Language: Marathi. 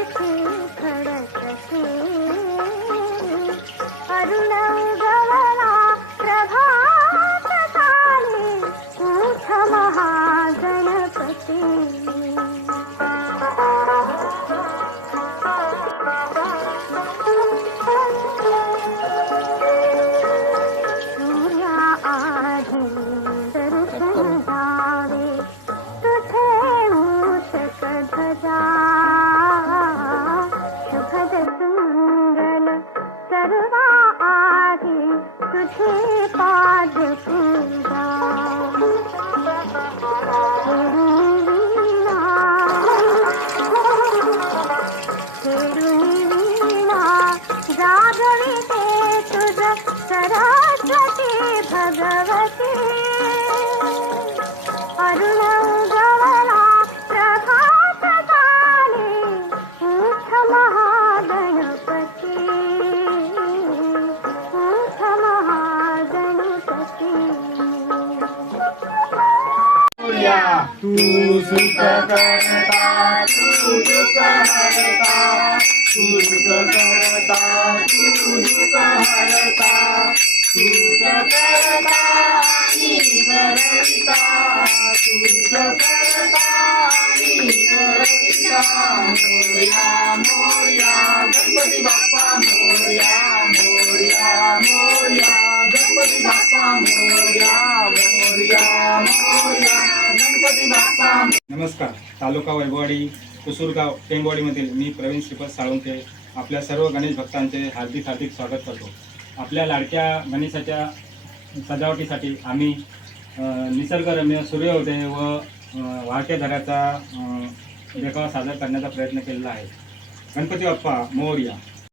धडकते अरुण उगवला प्रभात काली उठ महागणपती सूर्या आधी दर्शन द्यावे तुझे मूषक ध्वजा शुभद सुंगल सर्वा आधी तुझे पाद पूजा जागविते तुझ सरस्वती भगवती अरुण उगवला प्रभात काली उठ महागणपती उठ महागणपती तू सुख करता तू दुःख हरता तू सुख करता तू दुःख हरता सुख करता आणि करता सुख करता आणि करता मोरया मोरया गणपती बाप्पा मोरया मोरया मोरया गणपती बाप्पा मोरया मोरया मोरया गणपती बाप्पा। नमस्कार, तालुका वैभववाडी कुसूरगाव टेंबवाडीमधील मी प्रवीण श्रीपद साळुंखे आपल्या सर्व गणेश भक्तांचे हार्दिक हार्दिक स्वागत करतो। आपल्या लाडक्या गणेशाच्या सजावटीसाठी आम्ही निसर्गरम्य सूर्योदय व वाहत्या झऱ्याचा देखावा सादर करण्याचा प्रयत्न केलेला आहे। गणपती बाप्पा मोरया।